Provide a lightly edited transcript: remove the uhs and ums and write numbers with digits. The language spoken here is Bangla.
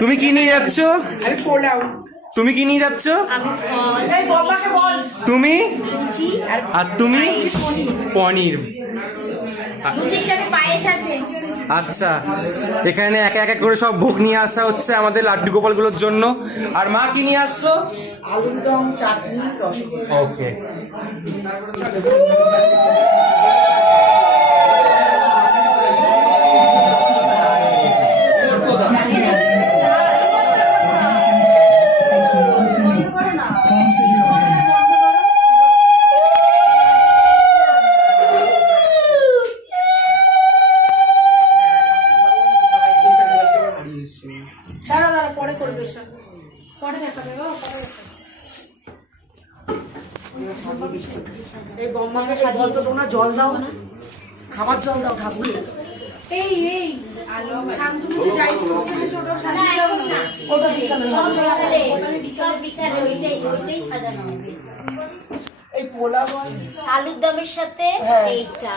তুমি কি নিয়ে যাচ্ছ? তুমি কি নিয়ে যাচ্ছ? তুমি আর তুমি পনির। আচ্ছা, এখানে এক এক করে সব ভোগ নিয়ে আসা হচ্ছে আমাদের লাড্ডু গোপালগুলোর জন্য। আর মা কি নিয়ে আসছো? আলুর দম, চাটনি, রসগোল্লা। ওকে। পরে করবে, পরে দেখাবে। এই বম্মাকে জল তো না, জল দাও, খাবার জল দাও ঠাকুর। এই এই শান্তনুকে যাই ছোট ওটা বিকালে ওইটাই সাজানো হবে। এই পোলাও আলুর দমের সাথে এইটা।